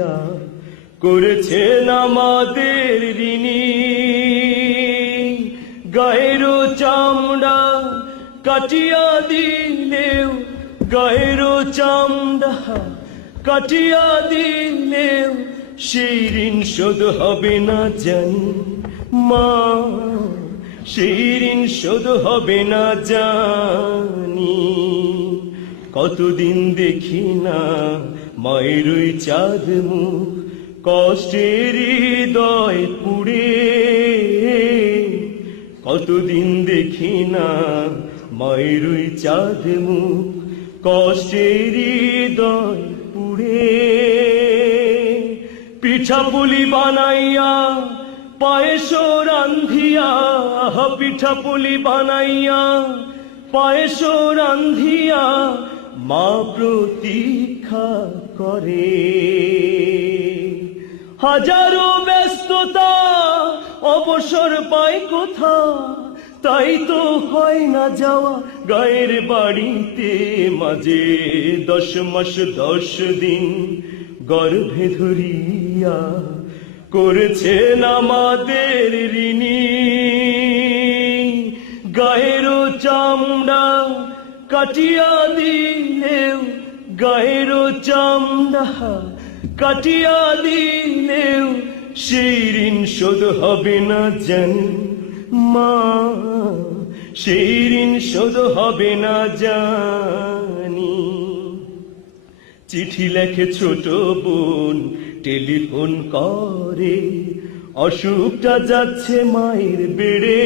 দিয়া করেছেন আমাদের ঋণী। গায়ের চামড়া কাটিয়া দিলেও, গায়ের চামড়া কাটিয়া দিলেও সেই ঋণ শোধ হবে না জানি মা। সেই ঋণ শোধ হবে না জানি। কতদিন দেখি না মায়ের ওই চাঁদ মুখ, কষ্টের হৃদয় পুড়ে। কতদিন দেখি না মায়ের ওই চাঁদ মুখ, কষ্টের হৃদয় পুড়ে। পিঠা পুলি বানাইয়া পায়েস রান্ধিয়া পিঠা পুলি বানাইয়া পায়েস রান্ধিয়া মা প্রতীক্ষা করে। হাজারো ব্যস্ততা অবসর পায় কোথা? তাই তো হয় না যাওয়া গায়ের বাড়িতে মাঝে। দশ মাস, দশ দিন গর্ভে ধরিয়া করেছেন আমাদের ঋণী কাটিয়া দিলেও গায়ের চামড়া। কাটিয়া দিলেও সেই ঋণ শোধ হবে না জানি মা। সেই ঋণ শোধ হবে না জানি। চিঠি লেখে ছোট বোন, টেলিফোন করে। অসুখটা যাচ্ছে মায়ের বেড়ে।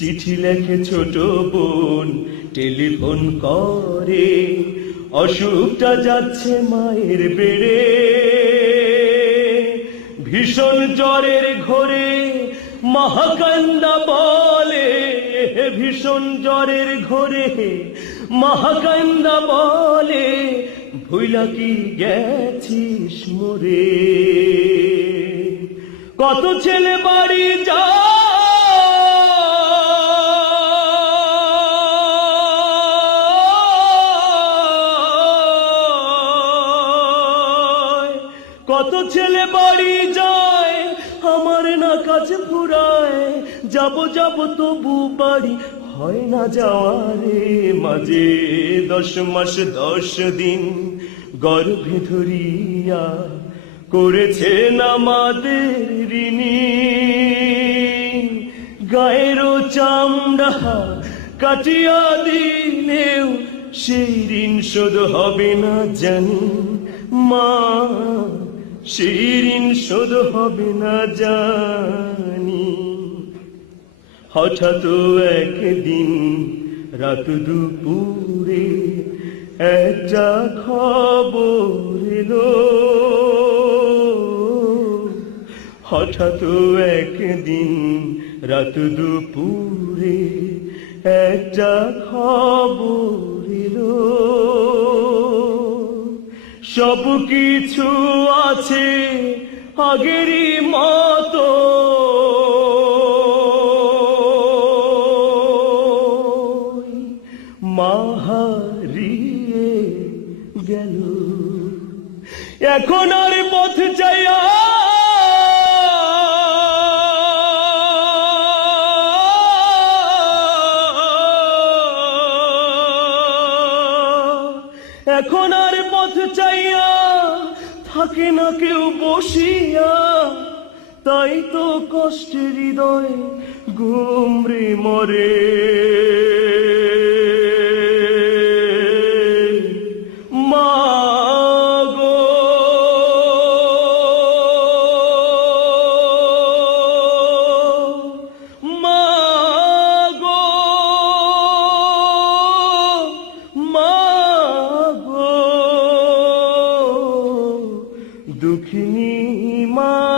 চিঠি লেখে ছোট বোন, টেলিফোন করে। অসুখটা যাচ্ছে মায়ের বেড়ে। ভীষণ জ্বরের ঘোরে, মহাকান্দা বলে। ভীষণ জ্বরের ঘোরে, মহাকান্দা বলে। ভুইলা কি গেছিস মোরে? কত ছেলে বাড়ি কত ছেলে বাড়ি যায়, আমার না কাছে ফুরায় যাব যাব তবু বাড়ি হয় না যাওয়ারে মাঝে। দশ মাস, দশ দিন গর্ভে ধরিয়া করেছেন আমাদের ঋণী। গায়ের চামড়া কাটিয়া দিলেও সেই ঋণ শোধ হবে না জানি মা। ঋণ শোধ হবে না জানি। হঠাৎ একদিন রাত দুপুরে একটা খবর এলো। হঠাৎ একদিন রাত দুপুরে একটা খবর এলো। সব কিছু আছে আগেরই মতো। মাহারিয়ে গেল। এখন আর পথ চাইয়া এখন আর পথ চাইয়া থাকে না কেউ বসিয়া। তাই তো কষ্টের হৃদয় ঘুমরে মরে। iman.